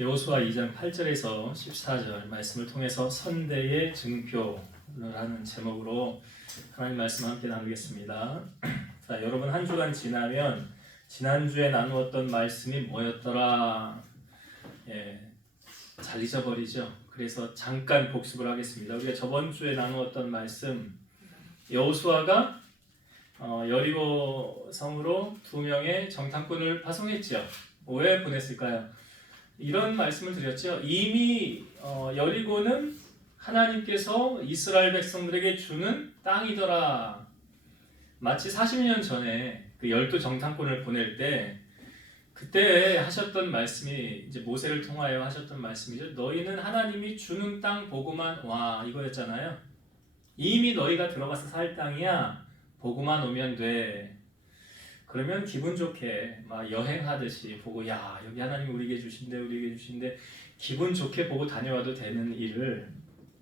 여호수아 2장 8절에서 14절 말씀을 통해서 선대의 증표를 하는 제목으로 하나님 말씀 함께 나누겠습니다. 자, 여러분 한 주간 지나면 지난주에 나누었던 말씀이 뭐였더라? 잘 잊어버리죠. 그래서 잠깐 복습을 하겠습니다. 우리가 저번 주에 나누었던 말씀, 여호수아가 여리고 성으로 2명의 정탐꾼을 파송했죠. 왜 보냈을까요? 이런 말씀을 드렸죠. 이미 여리고는 하나님께서 이스라엘 백성들에게 주는 땅이더라. 마치 40년 전에 그 12 정탐꾼을 보낼 때 그때 하셨던 말씀이 이제 모세를 통하여 하셨던 말씀이죠. 너희는 하나님이 주는 땅 보고만 와, 이거였잖아요. 이미 너희가 들어가서 살 땅이야. 보고만 오면 돼. 그러면 기분 좋게 막 여행하듯이 보고, 야, 여기 하나님이 우리에게 주신대 기분 좋게 보고 다녀와도 되는 일을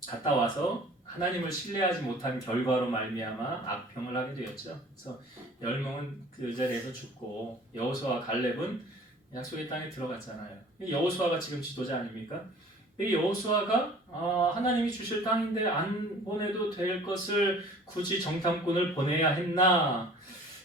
갔다 와서 하나님을 신뢰하지 못한 결과로 말미암아 악평을 하게 되었죠. 그래서 10명은 그 자리에서 죽고 여호수아와 갈렙은 약속의 땅에 들어갔잖아요. 여호수아가 지금 지도자 아닙니까? 이 여호수아가 하나님이 주실 땅인데 안 보내도 될 것을 굳이 정탐꾼을 보내야 했나?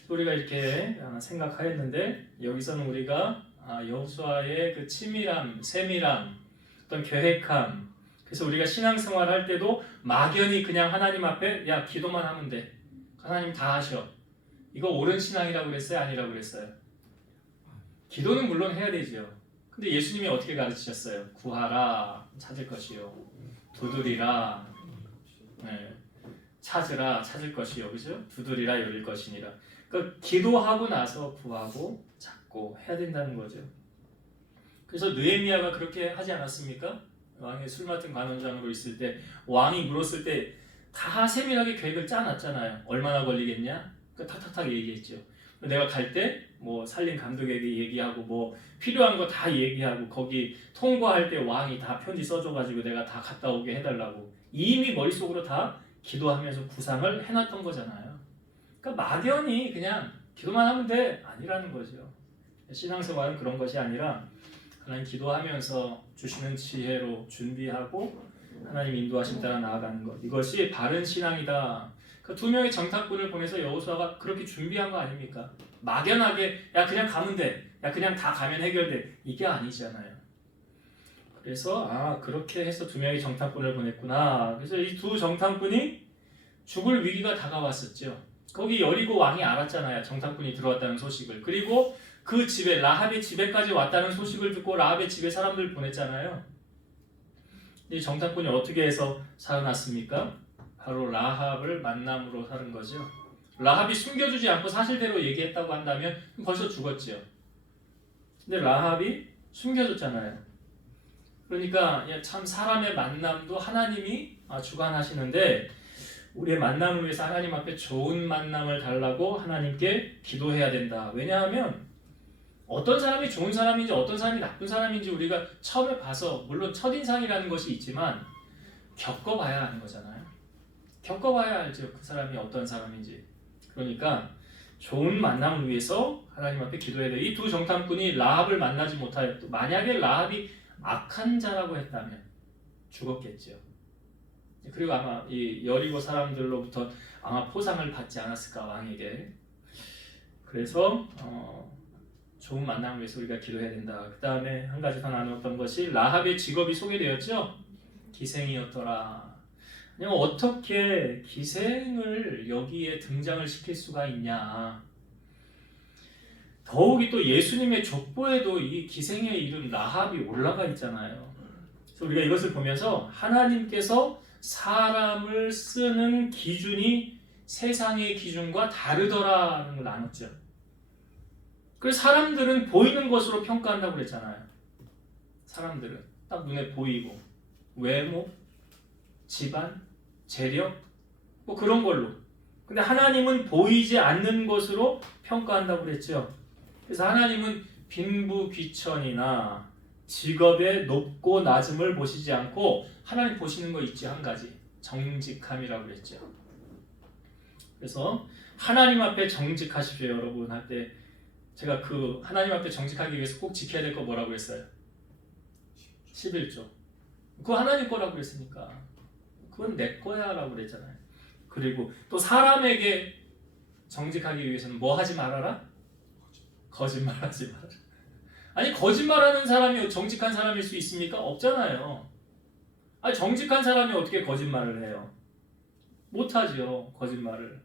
우리가 이렇게 생각하였는데, 여기서는 우리가 여호수아의 그 치밀함, 세밀함, 어떤 계획함, 그래서 우리가 신앙생활 할 때도 막연히 그냥 하나님 앞에 야, 기도만 하면 돼, 하나님 다 하셔, 이거 옳은 신앙이라고 그랬어요? 아니라고 그랬어요? 기도는 물론 해야 되죠. 근데 예수님이 어떻게 가르치셨어요? 구하라, 찾을 것이요, 두드리라, 찾으라, 찾을 것이요, 그죠? 두드리라, 열릴 것이니라. 그러니까 기도하고 나서 구하고 찾고 해야 된다는 거죠. 그래서 느헤미야가 그렇게 하지 않았습니까? 왕이 술 맡은 관원장으로 있을 때 왕이 물었을 때 다 세밀하게 계획을 짜놨잖아요. 얼마나 걸리겠냐? 그러니까 탁탁탁 얘기했죠. 내가 갈 때 뭐 살림 감독에게 얘기하고 뭐 필요한 거 다 얘기하고 거기 통과할 때 왕이 다 편지 써줘가지고 내가 다 갔다 오게 해달라고 이미 머릿속으로 다 기도하면서 구상을 해놨던 거잖아요. 그러니까 막연히 그냥 기도만 하면 돼, 아니라는 거죠. 신앙생활은 그런 것이 아니라 하나님 기도하면서 주시는 지혜로 준비하고 하나님 인도하심 따라 나아가는 것, 이것이 바른 신앙이다. 그 2명의 정탐꾼을 보내서 여호수아가 그렇게 준비한 거 아닙니까? 막연하게 야 그냥 가면 돼, 야 그냥 다 가면 해결돼, 이게 아니잖아요. 그래서 그렇게 해서 2명의 정탐꾼을 보냈구나. 그래서 이 2 정탐꾼이 죽을 위기가 다가왔었죠. 거기 여리고 왕이 알았잖아요. 정탐꾼이 들어왔다는 소식을. 그리고 그 집에, 라합의 집에까지 왔다는 소식을 듣고 라합의 집에 사람들 보냈잖아요. 이 정탐꾼이 어떻게 해서 살아났습니까? 바로 라합을 만남으로 사는 거죠. 라합이 숨겨주지 않고 사실대로 얘기했다고 한다면 벌써 죽었죠. 근데 라합이 숨겨줬잖아요. 그러니까 참 사람의 만남도 하나님이 주관하시는데, 우리의 만남을 위해서 하나님 앞에 좋은 만남을 달라고 하나님께 기도해야 된다. 왜냐하면 어떤 사람이 좋은 사람인지 어떤 사람이 나쁜 사람인지 우리가 처음에 봐서, 물론 첫인상이라는 것이 있지만 겪어봐야 하는 거잖아요. 겪어봐야 알죠, 그 사람이 어떤 사람인지. 그러니까 좋은 만남을 위해서 하나님 앞에 기도해야 돼요. 이 2 정탐꾼이 라합을 만나지 못하였고, 만약에 라합이 악한 자라고 했다면 죽었겠죠. 그리고 아마 이 여리고 사람들로부터 아마 포상을 받지 않았을까, 왕에게. 그래서 좋은 만남을 위해서 우리가 기도해야 된다. 그 다음에 한 가지 더 나누었던 것이 라합의 직업이 소개되었죠. 기생이었더라. 어떻게 기생을 여기에 등장을 시킬 수가 있냐. 더욱이 또 예수님의 족보에도 이 기생의 이름 라합이 올라가 있잖아요. 그래서 우리가 이것을 보면서 하나님께서 사람을 쓰는 기준이 세상의 기준과 다르더라는 걸 나눴죠. 그래서 사람들은 보이는 것으로 평가한다고 그랬잖아요. 사람들은 딱 눈에 보이고 외모, 집안, 재력, 뭐 그런 걸로. 근데 하나님은 보이지 않는 것으로 평가한다고 그랬죠. 그래서 하나님은 빈부귀천이나 직업의 높고 낮음을 보시지 않고 하나님 보시는 거 있지, 한 가지. 정직함이라고 그랬죠. 그래서 하나님 앞에 정직하십시오, 여러분 할 때 제가 그 하나님 앞에 정직하기 위해서 꼭 지켜야 될 거 뭐라고 했어요? 11조. 그거 하나님 거라고 그랬으니까 그건 내 거야 라고 그랬잖아요. 그리고 또 사람에게 정직하기 위해서는 뭐 하지 말아라? 거짓말하지 말아라. 아니 거짓말하는 사람이 정직한 사람일 수 있습니까? 없잖아요. 아니 정직한 사람이 어떻게 거짓말을 해요? 못하죠, 거짓말을.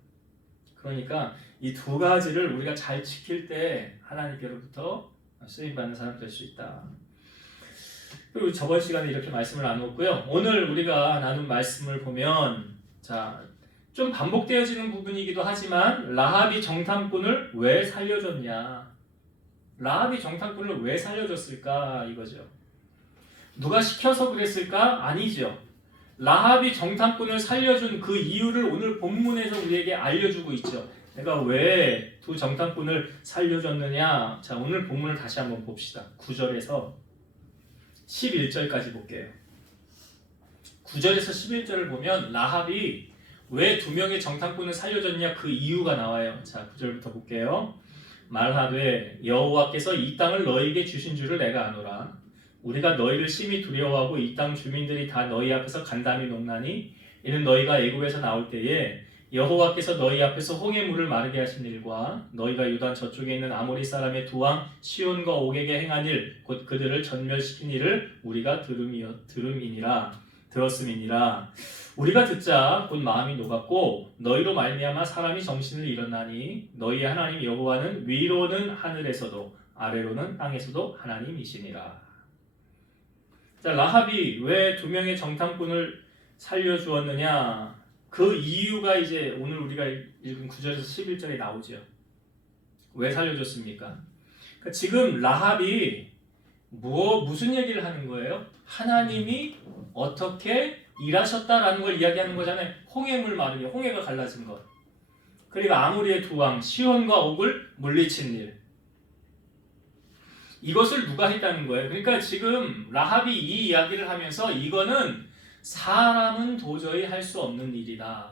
그러니까 이 두 가지를 우리가 잘 지킬 때 하나님께로부터 쓰임받는 사람 될 수 있다. 그리고 저번 시간에 이렇게 말씀을 나눴고요. 오늘 우리가 나눈 말씀을 보면 좀 반복되어지는 부분이기도 하지만 라합이 정탐꾼을 왜 살려줬냐? 라합이 정탐꾼을 왜 살려줬을까? 이거죠. 누가 시켜서 그랬을까? 아니죠. 라합이 정탐꾼을 살려준 그 이유를 오늘 본문에서 우리에게 알려주고 있죠. 내가 왜 두 정탐꾼을 살려줬느냐? 자, 오늘 본문을 다시 한번 봅시다. 9절에서 11절까지 볼게요. 9절에서 11절을 보면 라합이 왜 두 명의 정탐꾼을 살려줬냐 그 이유가 나와요. 자, 9절부터 볼게요. 말하되 여호와께서 이 땅을 너희에게 주신 줄을 내가 아노라. 우리가 너희를 심히 두려워하고 이 땅 주민들이 다 너희 앞에서 간담이 녹나니 이는 너희가 애굽에서 나올 때에 여호와께서 너희 앞에서 홍해 물을 마르게 하신 일과 너희가 유단 저쪽에 있는 아모리 사람의 두 왕 시온과 옥에게 행한 일 곧 그들을 전멸시킨 일을 우리가 들었음이니라. 우리가 듣자 곧 마음이 녹았고 너희로 말미암아 사람이 정신을 잃었나니 너희의 하나님 여호와는 위로는 하늘에서도 아래로는 땅에서도 하나님이시니라. 자, 라합이 왜 두 명의 정탐꾼을 살려주었느냐? 그 이유가 이제 오늘 우리가 읽은 9절에서 11절에 나오죠. 왜 살려줬습니까? 그러니까 지금 라합이 무슨 얘기를 하는 거예요? 하나님이 어떻게 일하셨다라는 걸 이야기하는 거잖아요. 홍해물 마르게, 홍해가 갈라진 것. 그리고 아모리의 두 왕 시온과 옥을 물리친 일. 이것을 누가 했다는 거예요? 그러니까 지금 라합이 이 이야기를 하면서 이거는 사람은 도저히 할 수 없는 일이다.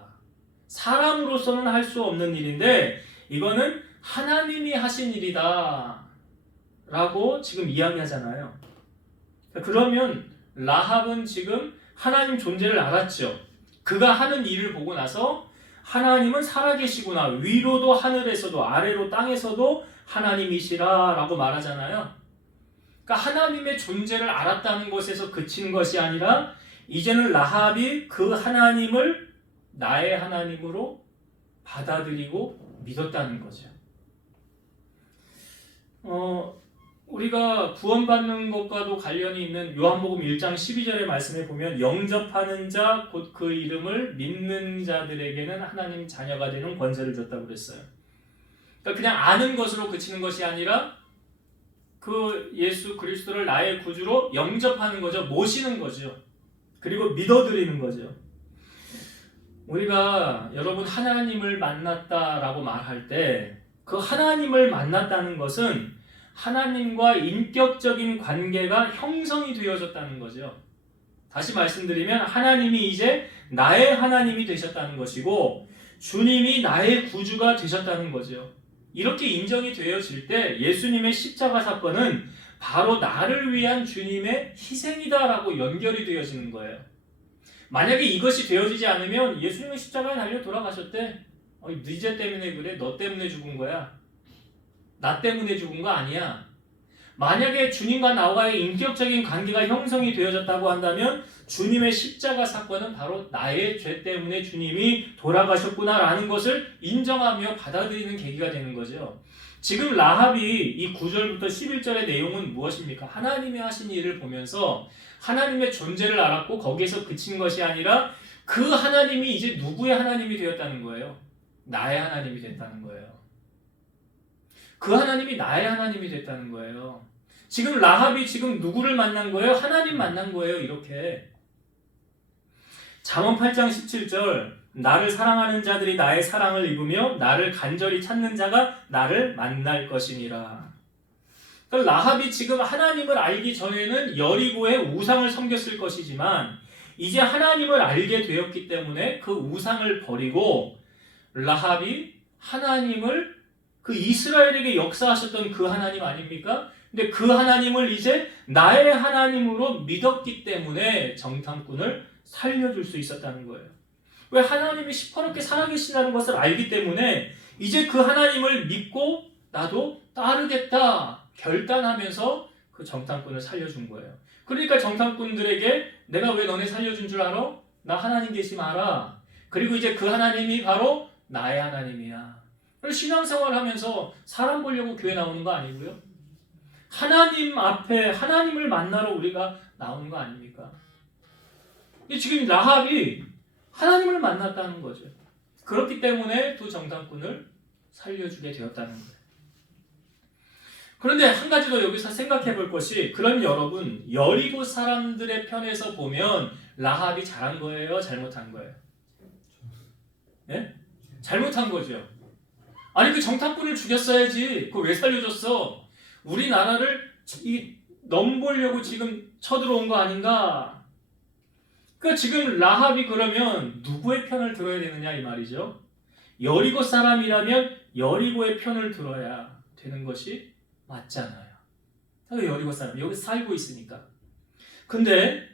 사람으로서는 할 수 없는 일인데 이거는 하나님이 하신 일이다 라고 지금 이야기하잖아요. 그러면 라합은 지금 하나님 존재를 알았죠. 그가 하는 일을 보고 나서 하나님은 살아계시구나. 위로도 하늘에서도 아래로 땅에서도 하나님이시라 라고 말하잖아요. 그러니까 하나님의 존재를 알았다는 것에서 그치는 것이 아니라 이제는 라합이 그 하나님을 나의 하나님으로 받아들이고 믿었다는 거죠. 우리가 구원받는 것과도 관련이 있는 요한복음 1장 12절의 말씀에 보면 영접하는 자 곧 그 이름을 믿는 자들에게는 하나님 자녀가 되는 권세를 줬다고 그랬어요. 그러니까 그냥 아는 것으로 그치는 것이 아니라 그 예수 그리스도를 나의 구주로 영접하는 거죠. 모시는 거죠. 그리고 믿어드리는 거죠. 우리가 여러분 하나님을 만났다라고 말할 때 그 하나님을 만났다는 것은 하나님과 인격적인 관계가 형성이 되어졌다는 거죠. 다시 말씀드리면 하나님이 이제 나의 하나님이 되셨다는 것이고 주님이 나의 구주가 되셨다는 거죠. 이렇게 인정이 되어질 때 예수님의 십자가 사건은 바로 나를 위한 주님의 희생이다라고 연결이 되어지는 거예요. 만약에 이것이 되어지지 않으면 예수님은 십자가에 달려 돌아가셨대. 네 죄 때문에 그래? 너 때문에 죽은 거야? 나 때문에 죽은 거 아니야. 만약에 주님과 나와의 인격적인 관계가 형성이 되어졌다고 한다면 주님의 십자가 사건은 바로 나의 죄 때문에 주님이 돌아가셨구나라는 것을 인정하며 받아들이는 계기가 되는 거죠. 지금 라합이 이 9절부터 11절의 내용은 무엇입니까? 하나님이 하신 일을 보면서 하나님의 존재를 알았고 거기에서 그친 것이 아니라 그 하나님이 이제 누구의 하나님이 되었다는 거예요? 나의 하나님이 됐다는 거예요. 그 하나님이 나의 하나님이 됐다는 거예요. 지금 라합이 지금 누구를 만난 거예요? 하나님 만난 거예요. 이렇게. 잠언 8장 17절 나를 사랑하는 자들이 나의 사랑을 입으며 나를 간절히 찾는 자가 나를 만날 것이니라. 그러니까 라합이 지금 하나님을 알기 전에는 여리고의 우상을 섬겼을 것이지만 이제 하나님을 알게 되었기 때문에 그 우상을 버리고 라합이 하나님을 그 이스라엘에게 역사하셨던 그 하나님 아닙니까? 근데 그 하나님을 이제 나의 하나님으로 믿었기 때문에 정탐꾼을 살려줄 수 있었다는 거예요. 왜? 하나님이 시퍼렇게 살아계신다는 것을 알기 때문에 이제 그 하나님을 믿고 나도 따르겠다 결단하면서 그 정탐꾼을 살려준 거예요. 그러니까 정탐꾼들에게 내가 왜 너네 살려준 줄 알아? 나 하나님 계심 알아. 그리고 이제 그 하나님이 바로 나의 하나님이야. 신앙생활 하면서 사람 보려고 교회 나오는 거 아니고요. 하나님 앞에 하나님을 만나러 우리가 나오는 거 아닙니까? 지금 라합이 하나님을 만났다는 거죠. 그렇기 때문에 두 정탐꾼을 살려주게 되었다는 거예요. 그런데 한 가지 더 여기서 생각해 볼 것이, 그럼 여러분 여리고 사람들의 편에서 보면 라합이 잘한 거예요? 잘못한 거예요? 네? 잘못한 거죠. 아니 그 정탐꾼을 죽였어야지. 그거 왜 살려줬어? 우리나라를 넘보려고 지금 쳐들어온 거 아닌가? 그러니까 지금 라합이 그러면 누구의 편을 들어야 되느냐 이 말이죠. 여리고 사람이라면 여리고의 편을 들어야 되는 것이 맞잖아요. 여리고 사람 여기 살고 있으니까. 근데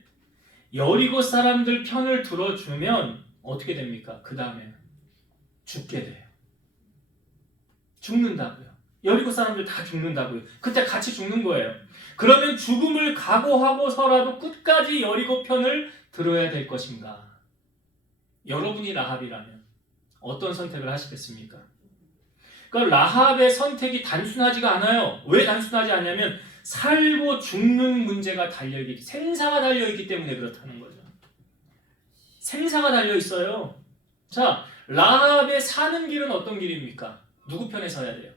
여리고 사람들 편을 들어주면 어떻게 됩니까? 그 다음에 죽게 돼요. 죽는다고요. 여리고 사람들 다 죽는다고요. 그때 같이 죽는 거예요. 그러면 죽음을 각오하고서라도 끝까지 여리고 편을 들어야 될 것인가? 여러분이 라합이라면 어떤 선택을 하시겠습니까? 그러니까 라합의 선택이 단순하지가 않아요. 왜 단순하지 않냐면 살고 죽는 문제가 달려있기, 생사가 달려있기 때문에 그렇다는 거죠. 생사가 달려있어요. 자, 라합의 사는 길은 어떤 길입니까? 누구 편에 서야 돼요?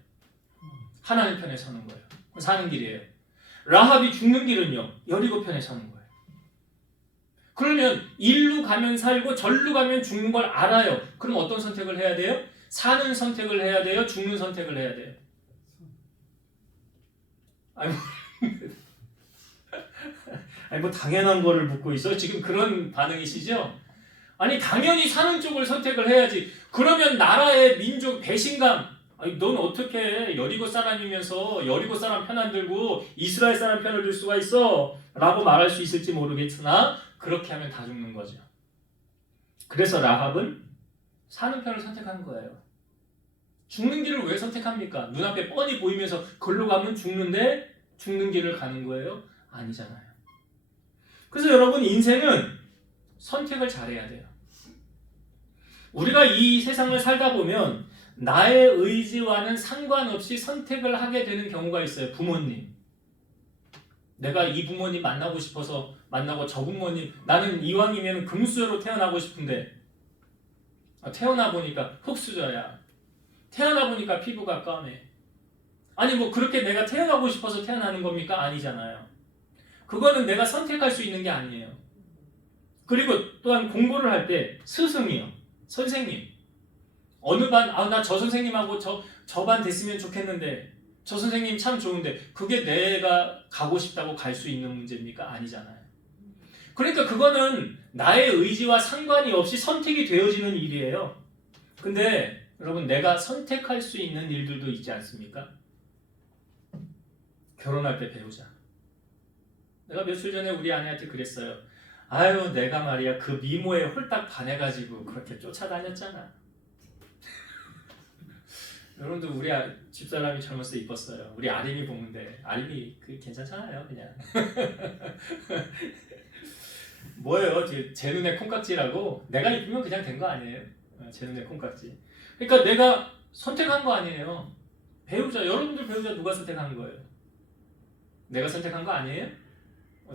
하나님 편에 서는 거예요. 사는 길이에요. 라합이 죽는 길은요, 여리고 편에 서는 거예요. 그러면 일루 가면 살고 절루 가면 죽는 걸 알아요. 그럼 어떤 선택을 해야 돼요? 사는 선택을 해야 돼요? 죽는 선택을 해야 돼요? 아니 뭐 당연한 거를 묻고 있어? 지금 그런 반응이시죠? 아니 당연히 사는 쪽을 선택을 해야지. 그러면 나라의 민족 배신감, 아니 넌 어떻게 여리고 사람이면서 여리고 사람 편 안 들고 이스라엘 사람 편을 들 수가 있어? 라고 말할 수 있을지 모르겠으나 그렇게 하면 다 죽는 거죠. 그래서 라합은 사는 편을 선택한 거예요. 죽는 길을 왜 선택합니까? 눈앞에 뻔히 보이면서 걸로 가면 죽는데 죽는 길을 가는 거예요? 아니잖아요. 그래서 여러분 인생은 선택을 잘해야 돼요. 우리가 이 세상을 살다 보면 나의 의지와는 상관없이 선택을 하게 되는 경우가 있어요. 부모님. 내가 이 부모님 만나고 싶어서 만나고 저 부모님, 나는 이왕이면 금수저로 태어나고 싶은데 태어나 보니까 흙수저야. 태어나 보니까 피부가 까매. 아니 뭐 그렇게 내가 태어나고 싶어서 태어나는 겁니까? 아니잖아요. 그거는 내가 선택할 수 있는 게 아니에요. 그리고 또한 공부를 할 때 스승이요, 선생님, 어느 반, 나 저 선생님하고 저 반 됐으면 좋겠는데 저 선생님 참 좋은데 그게 내가 가고 싶다고 갈 수 있는 문제입니까? 아니잖아요. 그러니까 그거는 나의 의지와 상관이 없이 선택이 되어지는 일이에요. 근데 여러분 내가 선택할 수 있는 일들도 있지 않습니까? 결혼할 때 배우자. 내가 며칠 전에 우리 아내한테 그랬어요. 아유 내가 말이야 그 미모에 홀딱 반해가지고 그렇게 쫓아다녔잖아. 여러분도 우리 집사람이 젊었을 때 이뻤어요. 우리 아림이 보는데 아림이 괜찮잖아요 그냥. 뭐예요? 제 눈에 콩깍지라고? 내가 이쁘면 그냥 된 거 아니에요? 제 눈에 콩깍지. 그러니까 내가 선택한 거 아니에요. 배우자, 여러분들 배우자 누가 선택한 거예요? 내가 선택한 거 아니에요?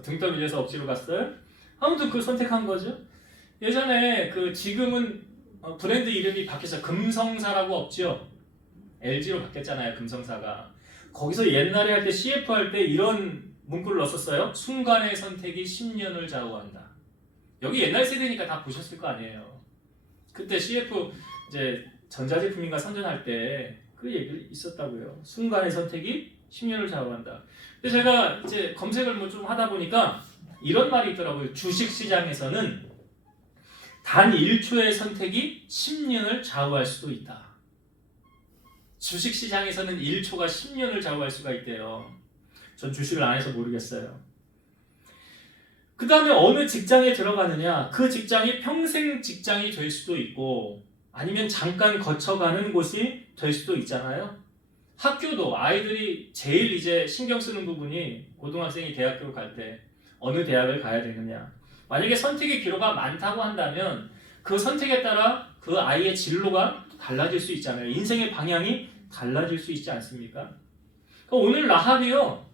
등 떠밀려서 억지로 갔어요? 아무튼 그 선택한 거죠. 예전에 지금은 브랜드 이름이 바뀌어서 금성사라고 없죠? LG로 바뀌었잖아요, 금성사가. 거기서 옛날에 할 때 CF 할 때 이런 문구를 넣었어요. 순간의 선택이 10년을 좌우한다. 여기 옛날 세대니까 다 보셨을 거 아니에요. 그때 CF 이제 전자제품인가 선전할 때 그 얘기 있었다고요. 순간의 선택이 10년을 좌우한다. 근데 제가 이제 검색을 뭐 좀 하다 보니까 이런 말이 있더라고요. 주식시장에서는 단 1초의 선택이 10년을 좌우할 수도 있다. 주식시장에서는 1초가 10년을 좌우할 수가 있대요. 전 주식을 안 해서 모르겠어요. 그 다음에 어느 직장에 들어가느냐, 그 직장이 평생 직장이 될 수도 있고 아니면 잠깐 거쳐가는 곳이 될 수도 있잖아요. 학교도 아이들이 제일 이제 신경 쓰는 부분이 고등학생이 대학교를 갈 때 어느 대학을 가야 되느냐. 만약에 선택의 기로가 많다고 한다면 그 선택에 따라 그 아이의 진로가 달라질 수 있잖아요. 인생의 방향이 달라질 수 있지 않습니까? 그러니까 오늘 라합이요,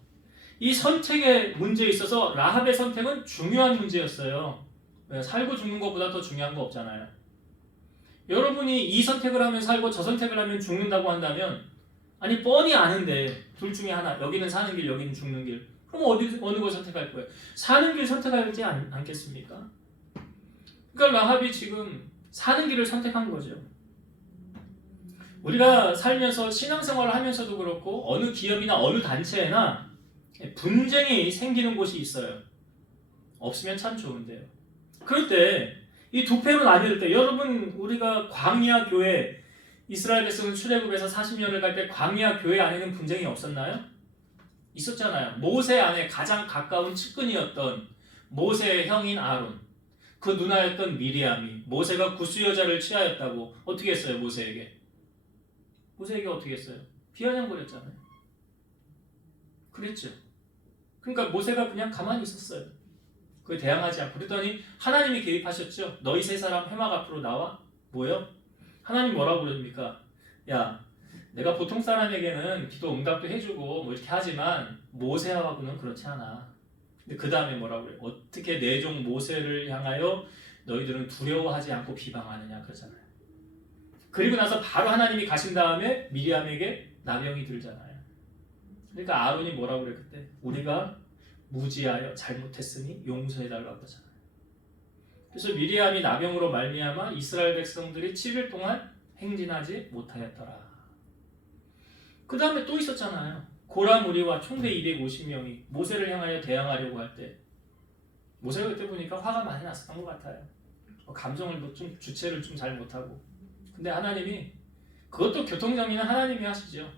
이 선택의 문제에 있어서 라합의 선택은 중요한 문제였어요. 살고 죽는 것보다 더 중요한 거 없잖아요. 여러분이 이 선택을 하면 살고 저 선택을 하면 죽는다고 한다면, 아니 뻔히 아는데 둘 중에 하나, 여기는 사는 길, 여기는 죽는 길, 그럼 어느 걸 선택할 거예요? 사는 길 선택하지 않겠습니까? 그러니까 라합이 지금 사는 길을 선택한 거죠. 우리가 살면서 신앙생활을 하면서도 그렇고 어느 기업이나 어느 단체에나 분쟁이 생기는 곳이 있어요. 없으면 참 좋은데요. 그럴 때 이 두 패로 나뉠 때, 여러분 우리가 광야 교회, 이스라엘 백성은 출애굽에서 40년을 갈 때 광야 교회 안에는 분쟁이 없었나요? 있었잖아요. 모세 안에 가장 가까운 측근이었던 모세의 형인 아론, 그 누나였던 미리암이 모세가 구스 여자를 취하였다고 어떻게 했어요? 모세에게 어떻게 했어요? 비아냥거렸잖아요. 그랬죠. 그러니까 모세가 그냥 가만히 있었어요. 그에 대항하지 않고. 그랬더니 하나님이 개입하셨죠. 너희 세 사람 해막 앞으로 나와 모여. 하나님 뭐라고 그럽니까? 야, 내가 보통 사람에게는 기도 응답도 해주고 뭐 이렇게 하지만 모세하고는 그렇지 않아. 근데 그 다음에 뭐라고 그래요? 어떻게 내 종 모세를 향하여 너희들은 두려워하지 않고 비방하느냐 그러잖아요. 그리고 나서 바로 하나님이 가신 다음에 미리암에게 나병이 들잖아요. 그러니까 아론이 뭐라고 그래 그때? 우리가 무지하여 잘못했으니 용서해달라고 하잖아요. 그래서 미리암이 나병으로 말미암아 이스라엘 백성들이 7일 동안 행진하지 못하였더라. 그 다음에 또 있었잖아요. 고라 무리와 총대 250명이 모세를 향하여 대항하려고 할 때 모세가 그때 보니까 화가 많이 났었던 것 같아요. 감정을 좀 주체를 좀 잘 못하고. 근데 하나님이, 그것도 교통정리는 하나님이 하시죠.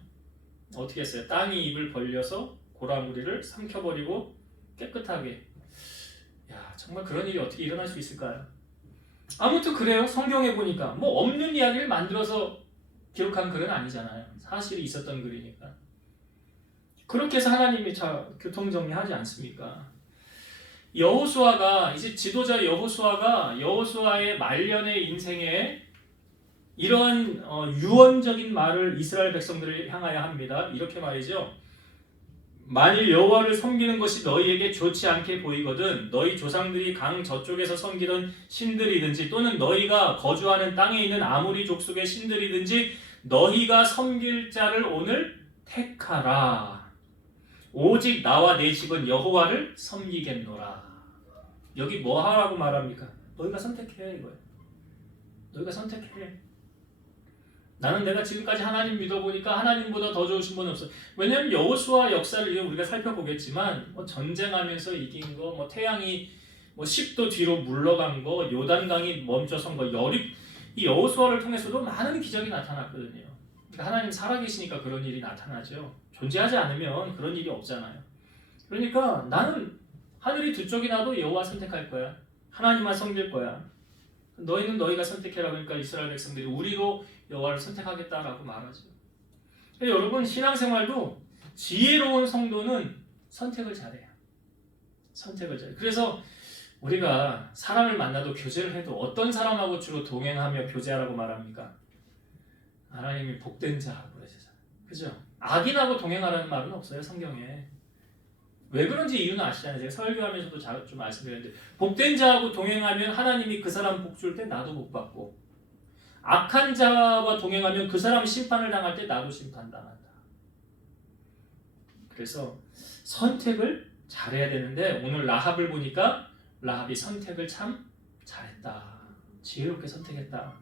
어떻게 했어요? 땅이 입을 벌려서 고라 무리를 삼켜버리고 깨끗하게. 야, 정말 그런 일이 어떻게 일어날 수 있을까요? 아무튼 그래요. 성경에 보니까 뭐 없는 이야기를 만들어서 기록한 글은 아니잖아요. 사실이 있었던 글이니까. 그렇게 해서 하나님이 교통정리하지 않습니까? 여호수아가, 이제 지도자 여호수아의 말년의 인생에 이런 유언적인 말을 이스라엘 백성들을 향하여 합니다. 이렇게 말이죠. 만일 여호와를 섬기는 것이 너희에게 좋지 않게 보이거든 너희 조상들이 강 저쪽에서 섬기던 신들이든지 또는 너희가 거주하는 땅에 있는 아모리 족속의 신들이든지 너희가 섬길 자를 오늘 택하라. 오직 나와 내 집은 여호와를 섬기겠노라. 여기 뭐 하라고 말합니까? 너희가 선택해 이거예요. 너희가 선택해. 나는 내가 지금까지 하나님 믿어보니까 하나님보다 더 좋으신 분은 없어. 왜냐하면 여호수아 역사를 우리가 살펴보겠지만 뭐 전쟁하면서 이긴 거, 뭐 태양이 뭐 10도 뒤로 물러간 거, 요단강이 멈춰선 거, 이 여호수아를 통해서도 많은 기적이 나타났거든요. 그러니까 하나님 살아계시니까 그런 일이 나타나죠. 존재하지 않으면 그런 일이 없잖아요. 그러니까 나는 하늘이 두 쪽이 나도 여호와 선택할 거야. 하나님만 섬길 거야. 너희는 너희가 선택해라. 그러니까 이스라엘 백성들이 우리로 여호와를 선택하겠다라고 말하죠. 여러분 신앙생활도 지혜로운 성도는 선택을 잘해요. 선택을 잘해요. 그래서 우리가 사람을 만나도 교제를 해도 어떤 사람하고 주로 동행하며 교제하라고 말합니까? 하나님이 복된 자라고 그러시잖아요. 그죠? 악인하고 동행하라는 말은 없어요 성경에. 왜 그런지 이유는 아시잖아요. 제가 설교하면서도 좀 말씀드렸는데 복된 자하고 동행하면 하나님이 그 사람 복 줄 때 나도 복 받고 악한 자와 동행하면 그 사람이 심판을 당할 때 나도 심판당한다. 그래서 선택을 잘해야 되는데 오늘 라합을 보니까 라합이 선택을 참 잘했다. 지혜롭게 선택했다.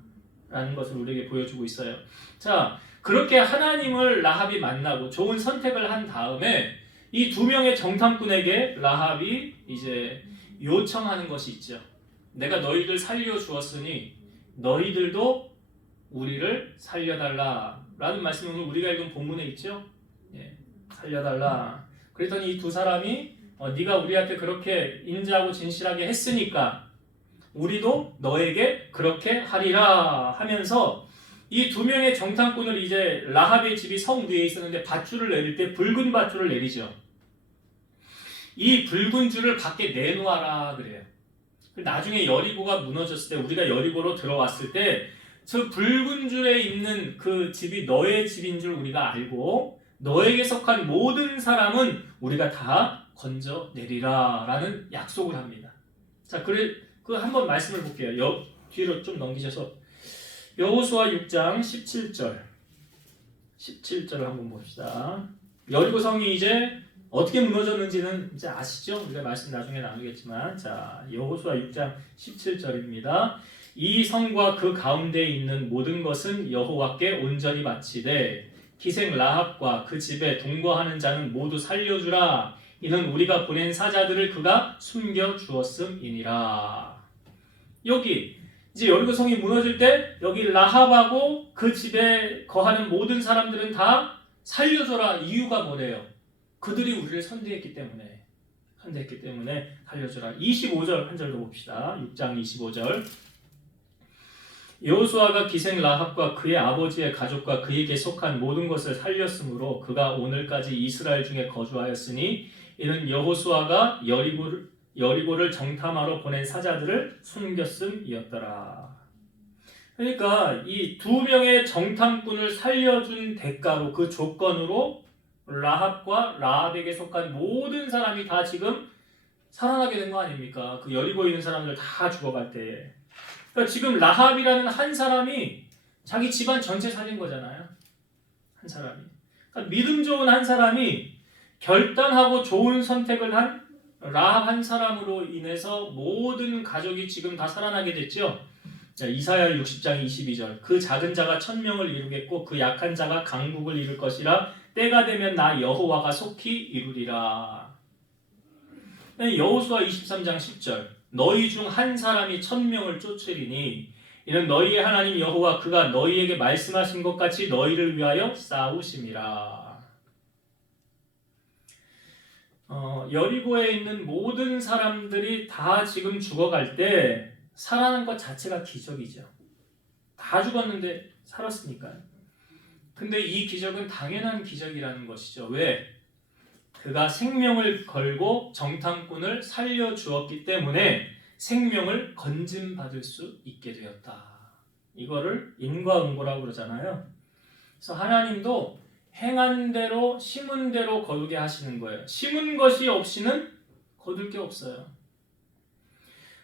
라는 것을 우리에게 보여주고 있어요. 자, 그렇게 하나님을 라합이 만나고 좋은 선택을 한 다음에 이 두 명의 정탐꾼에게 라합이 이제 요청하는 것이 있죠. 내가 너희들 살려주었으니 너희들도 우리를 살려달라 라는 말씀은 우리가 읽은 본문에 있죠. 예, 살려달라. 그랬더니 이 두 사람이 네가 우리한테 그렇게 인자하고 진실하게 했으니까 우리도 너에게 그렇게 하리라 하면서 이 두 명의 정탐꾼을 이제 라합의 집이 성 위에 있었는데 밧줄을 내릴 때 붉은 밧줄을 내리죠. 이 붉은 줄을 밖에 내놓아라 그래요. 나중에 여리고가 무너졌을 때 우리가 여리고로 들어왔을 때 저 붉은 줄에 있는 그 집이 너의 집인 줄 우리가 알고 너에게 속한 모든 사람은 우리가 다 건져내리라 라는 약속을 합니다. 자, 그 한번 말씀을 볼게요. 뒤로 좀 넘기셔서 여호수아 6장 17절을 한번 봅시다. 여리고 성이 이제 어떻게 무너졌는지는 이제 아시죠? 우리가 말씀 나중에 나누겠지만, 자, 여호수아 6장 17절입니다. 이 성과 그 가운데 있는 모든 것은 여호와께 온전히 바치되 기생 라합과 그 집에 동거하는 자는 모두 살려주라. 이는 우리가 보낸 사자들을 그가 숨겨 주었음이니라. 여기 이제 여리고 성이 무너질 때 여기 라합하고 그 집에 거하는 모든 사람들은 다 살려줘라. 이유가 뭐래요? 그들이 우리를 선대했기 때문에 살려줘라. 25절 한 절 더 봅시다. 6장 25절. 여호수아가 기생 라합과 그의 아버지의 가족과 그에게 속한 모든 것을 살렸으므로 그가 오늘까지 이스라엘 중에 거주하였으니 이는 여호수아가 여리고를 정탐하러 보낸 사자들을 숨겼음이었더라. 그러니까 이 두 명의 정탐꾼을 살려준 대가로 그 조건으로 라합과 라합에게 속한 모든 사람이 다 지금 살아나게 된 거 아닙니까? 그 여리고에 있는 사람들 다 죽어갈 때. 그러니까 지금 라합이라는 한 사람이 자기 집안 전체 살린 거잖아요. 한 사람이. 그러니까 믿음 좋은 한 사람이 결단하고 좋은 선택을 한 라합 한 사람으로 인해서 모든 가족이 지금 다 살아나게 됐죠. 자, 이사야 60장 22절. 그 작은 자가 1000명을 이루겠고 그 약한 자가 강국을 이룰 것이라. 때가 되면 나 여호와가 속히 이루리라. 여호수아 23장 10절. 너희 중 한 사람이 1000명을 쫓으리니 이는 너희의 하나님 여호와 그가 너희에게 말씀하신 것 같이 너희를 위하여 싸우심이라. 여리고에 있는 모든 사람들이 다 지금 죽어갈 때 살아난 것 자체가 기적이죠. 다 죽었는데 살았으니까요. 근데 이 기적은 당연한 기적이라는 것이죠. 왜? 그가 생명을 걸고 정탐꾼을 살려주었기 때문에 생명을 건짐받을 수 있게 되었다. 이거를 인과응보라고 그러잖아요. 그래서 하나님도 행한 대로 심은 대로 거두게 하시는 거예요. 심은 것이 없이는 거둘 게 없어요.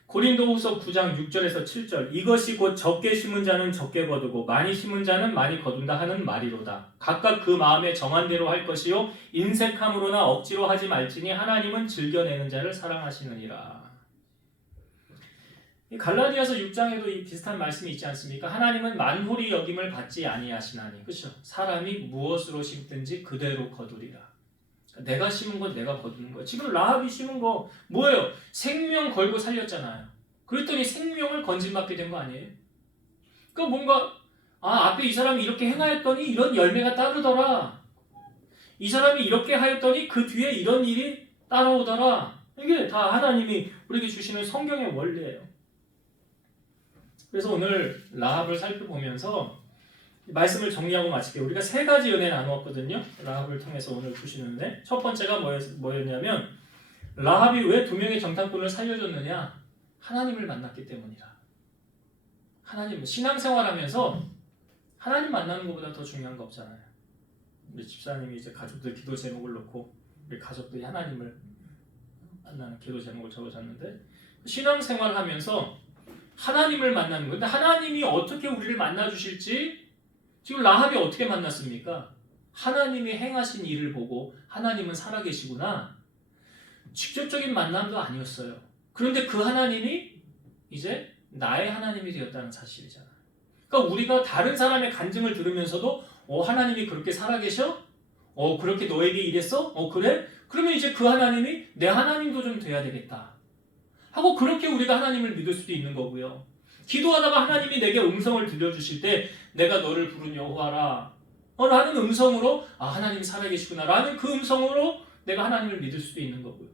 고린도후서 9장 6절에서 7절. 이것이 곧 적게 심은 자는 적게 거두고 많이 심은 자는 많이 거둔다 하는 말이로다. 각각 그 마음에 정한 대로 할 것이요 인색함으로나 억지로 하지 말지니 하나님은 즐겨내는 자를 사랑하시느니라. 갈라디아서 6장에도 이 비슷한 말씀이 있지 않습니까? 하나님은 만홀히 여김을 받지 아니하시나니. 그렇죠? 사람이 무엇으로 심든지 그대로 거두리라. 내가 심은 건 내가 거두는 거예요. 지금 라합이 심은 거 뭐예요? 생명 걸고 살렸잖아요. 그랬더니 생명을 건진받게 된 거 아니에요? 그러니까 뭔가 앞에 이 사람이 이렇게 행하였더니 이런 열매가 따르더라. 이 사람이 이렇게 하였더니 그 뒤에 이런 일이 따라오더라. 이게 다 하나님이 우리에게 주시는 성경의 원리예요. 그래서 오늘 라합을 살펴보면서 말씀을 정리하고 마칠게요. 우리가 세 가지 은혜 나누었거든요. 라합을 통해서 오늘 보시는데 첫 번째가 뭐였냐면 라합이 왜 두 명의 정탐꾼을 살려줬느냐? 하나님을 만났기 때문이라. 하나님, 신앙생활하면서 하나님 만나는 것보다 더 중요한 거 없잖아요. 우리 집사님이 이제 가족들 기도 제목을 놓고 우리 가족들이 하나님을 만나는 기도 제목을 적으셨는데 신앙생활하면서 하나님을 만나는 건데 하나님이 어떻게 우리를 만나 주실지 지금 라합이 어떻게 만났습니까? 하나님이 행하신 일을 보고 하나님은 살아계시구나. 직접적인 만남도 아니었어요. 그런데 그 하나님이 이제 나의 하나님이 되었다는 사실이잖아요. 그러니까 우리가 다른 사람의 간증을 들으면서도 하나님이 그렇게 살아계셔? 그렇게 너에게 일했어? 그래? 그러면 이제 그 하나님이 내 하나님도 좀 돼야 되겠다 하고 그렇게 우리가 하나님을 믿을 수도 있는 거고요. 기도하다가 하나님이 내게 음성을 들려주실 때 내가 너를 부른 여호와라 라는 음성으로 하나님이 살아계시구나 라는 그 음성으로 내가 하나님을 믿을 수도 있는 거고요.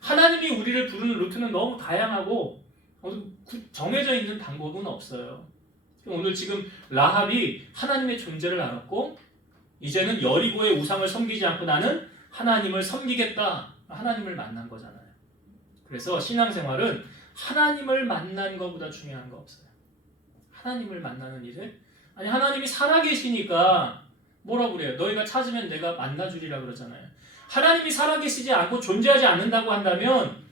하나님이 우리를 부르는 루트는 너무 다양하고 정해져 있는 방법은 없어요. 오늘 지금 라합이 하나님의 존재를 알았고 이제는 여리고의 우상을 섬기지 않고 나는 하나님을 섬기겠다. 하나님을 만난 거잖아요. 그래서 신앙생활은 하나님을 만난 것보다 중요한 거 없어요. 하나님을 만나는 일에 아니 하나님이 살아계시니까 뭐라고 그래요? 너희가 찾으면 내가 만나주리라 그러잖아요. 하나님이 살아계시지 않고 존재하지 않는다고 한다면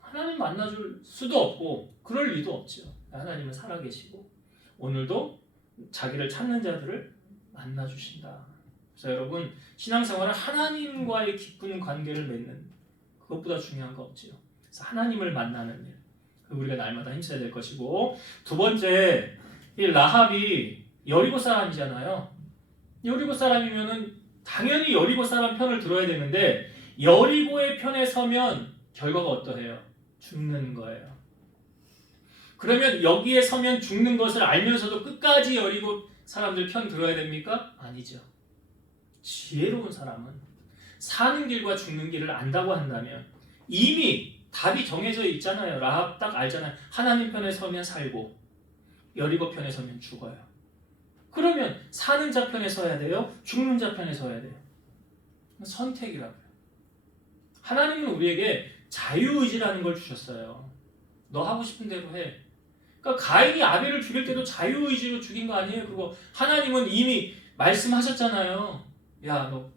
하나님 만나줄 수도 없고 그럴 리도 없죠. 하나님은 살아계시고 오늘도 자기를 찾는 자들을 만나주신다. 그래서 여러분 신앙생활은 하나님과의 깊은 관계를 맺는 그것보다 중요한 거 없지요. 그래서 하나님을 만나는 일 우리가 날마다 힘써야 될 것이고 두 번째 이 라합이 여리고 사람이잖아요. 여리고 사람이면은 당연히 여리고 사람 편을 들어야 되는데 여리고의 편에 서면 결과가 어떠해요? 죽는 거예요. 그러면 여기에 서면 죽는 것을 알면서도 끝까지 여리고 사람들 편 들어야 됩니까? 아니죠. 지혜로운 사람은 사는 길과 죽는 길을 안다고 한다면 이미 답이 정해져 있잖아요. 라합 딱 알잖아요. 하나님 편에 서면 살고 여리고 편에 서면 죽어요. 그러면 사는 자 편에 서야 돼요? 죽는 자 편에 서야 돼요? 선택이라고요. 하나님은 우리에게 자유의지라는 걸 주셨어요. 너 하고 싶은 대로 해. 그러니까 가인이 아벨을 죽일 때도 자유의지로 죽인 거 아니에요? 그리고 하나님은 이미 말씀하셨잖아요. 야, 너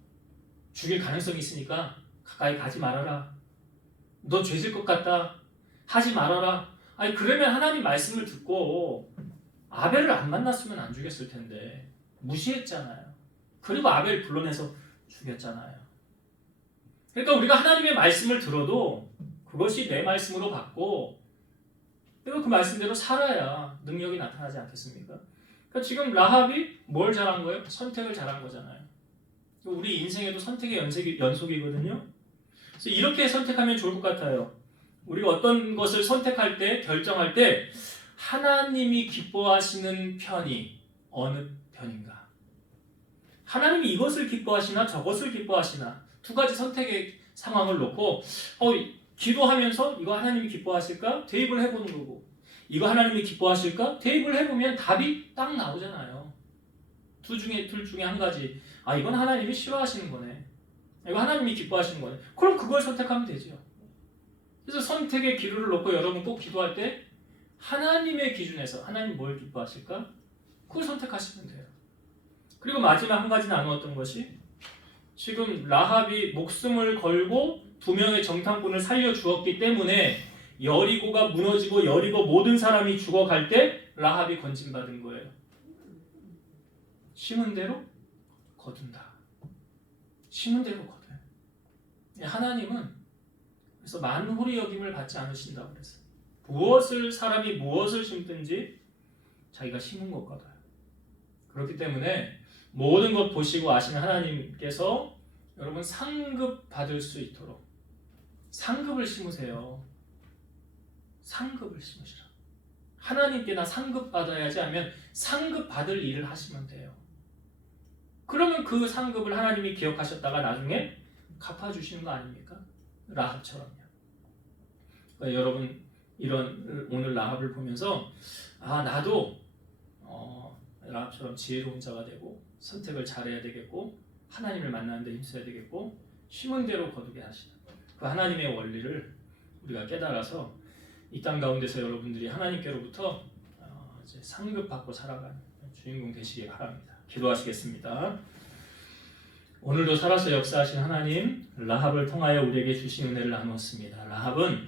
죽일 가능성이 있으니까 가까이 가지 말아라. 너 죄질 것 같다. 하지 말아라. 아니 그러면 하나님 말씀을 듣고 아벨을 안 만났으면 안 죽였을 텐데 무시했잖아요. 그리고 아벨 불러내서 죽였잖아요. 그러니까 우리가 하나님의 말씀을 들어도 그것이 내 말씀으로 받고 내가 그 말씀대로 살아야 능력이 나타나지 않겠습니까? 그러니까 지금 라합이 뭘 잘한 거예요? 선택을 잘한 거잖아요. 우리 인생에도 선택의 연속이거든요. 그래서 이렇게 선택하면 좋을 것 같아요. 우리가 어떤 것을 선택할 때, 결정할 때 하나님이 기뻐하시는 편이 어느 편인가? 하나님이 이것을 기뻐하시나 저것을 기뻐하시나 두 가지 선택의 상황을 놓고 기도하면서 이거 하나님이 기뻐하실까? 대입을 해보는 거고 이거 하나님이 기뻐하실까? 대입을 해보면 답이 딱 나오잖아요. 둘 중에 한 가지 이건 하나님이 싫어하시는 거네. 이거 하나님이 기뻐하시는 거네. 그럼 그걸 선택하면 되죠. 그래서 선택의 기로를 놓고 여러분 꼭 기도할 때 하나님의 기준에서 하나님 뭘 기뻐하실까? 그걸 선택하시면 돼요. 그리고 마지막 한 가지 나누었던 것이 지금 라합이 목숨을 걸고 두 명의 정탐꾼을 살려주었기 때문에 여리고가 무너지고 여리고 모든 사람이 죽어갈 때 라합이 건진받은 거예요. 심은 대로 거둔다. 심은 대로 거둬요. 하나님은 그래서 만홀히 여김을 받지 않으신다고 그랬어요. 사람이 무엇을 심든지 자기가 심은 것 같아요. 그렇기 때문에 모든 것 보시고 아시는 하나님께서 여러분 상급 받을 수 있도록 상급을 심으세요. 상급을 심으시라. 하나님께 나 상급 받아야지 하면 상급 받을 일을 하시면 돼요. 그러면 그 상급을 하나님이 기억하셨다가 나중에 갚아주시는 거 아닙니까? 라합처럼요. 그러니까 여러분 오늘 라합을 보면서 나도 라합처럼 지혜로운 자가 되고 선택을 잘해야 되겠고 하나님을 만나는 데 힘써야 되겠고 심은 대로 거두게 하시는 그 하나님의 원리를 우리가 깨달아서 이 땅 가운데서 여러분들이 하나님께로부터 이제 상급받고 살아가는 주인공 되시기 바랍니다. 기도하시겠습니다. 오늘도 살아서 역사하신 하나님, 라합을 통하여 우리에게 주신 은혜를 나누었습니다. 라합은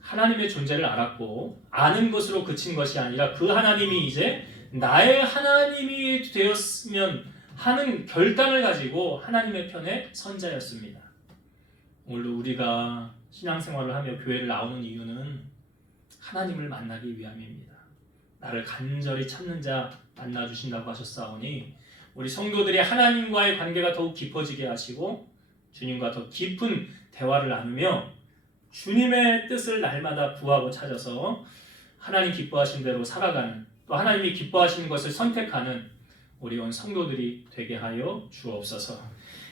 하나님의 존재를 알았고 아는 것으로 그친 것이 아니라 그 하나님이 이제 나의 하나님이 되었으면 하는 결단을 가지고 하나님의 편에 선 자였습니다. 오늘도 우리가 신앙생활을 하며 교회를 나오는 이유는 하나님을 만나기 위함입니다. 나를 간절히 찾는 자 만나주신다고 하셨사오니 우리 성도들이 하나님과의 관계가 더욱 깊어지게 하시고 주님과 더 깊은 대화를 나누며 주님의 뜻을 날마다 구하고 찾아서 하나님 기뻐하신 대로 살아가는 또 하나님이 기뻐하시는 것을 선택하는 우리 온 성도들이 되게 하여 주옵소서.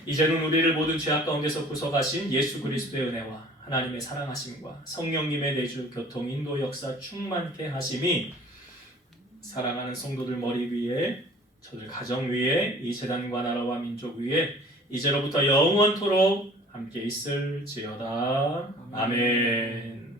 이제는 우리를 모든 죄악 가운데서 구속하신 예수 그리스도의 은혜와 하나님의 사랑하심과 성령님의 내주 교통 인도 역사 충만케 하심이 사랑하는 성도들 머리 위에, 저들 가정 위에, 이 재단과 나라와 민족 위에 이제로부터 영원토록 함께 있을지어다. 아멘.